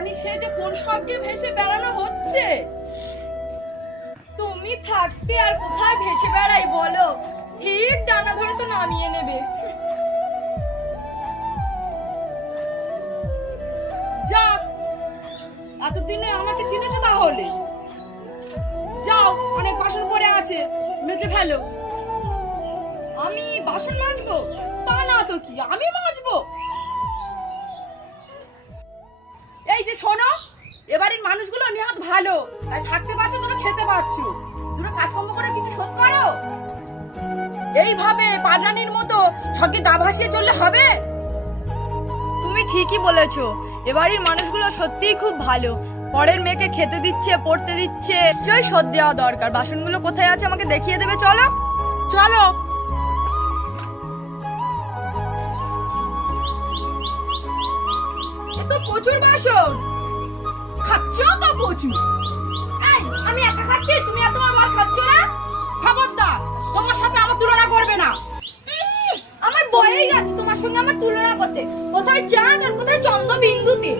পাটানি সে যে কোন স্বর্গে ভেসে বেড়ানো হচ্ছে। তুমি থাকতে আর কোথায় ভেসে বেড়াই বলো, ঠিক ডানা ধরে তো নামিয়ে নেবে। যাক, এতদিনে আমাকে চিনেছো তাহলে। যাও, অনেক বাসন পড়ে আছে, মেজে ফেলো। আমি বাসন মাজবো? তা না তো কি, আমি মাজবো। এই যে শোনো, এবারের মানুষগুলো নিহাত ভালো, তাই থাকতে পারছো, তোমরা খেতে পারছো, তোমরা কাজকর্ম করে কিছু শোধ করো। এইভাবে পাটানির মতো সঙ্গে গা ভাসিয়ে চললে হবে? তুমি ঠিকই বলেছো, এবারের মানুষগুলো সত্যিই খুব ভালো। পরের মেয়েকে খেতে দিচ্ছে, পড়তে দিচ্ছে, নিশ্চয়ই শোধ দেওয়া দরকার। বাসনগুলো কোথায় আছে আমাকে দেখিয়ে দেবে, চলো। চলো। এ তো প্রচুর বাসন, খাচ্ছো তো প্রচুর। এই, আমি একা খাচ্ছি, তুমি এত আমার খাচ্ছ না? খবরদার, তোমার সাথে আমার তুলনা করবে না। আমার বয়েই গেছে তোমার সঙ্গে আমার তুলনা করতে। কোথায় চাঁদ আর কোথায় চন্দ্রবিন্দুতে।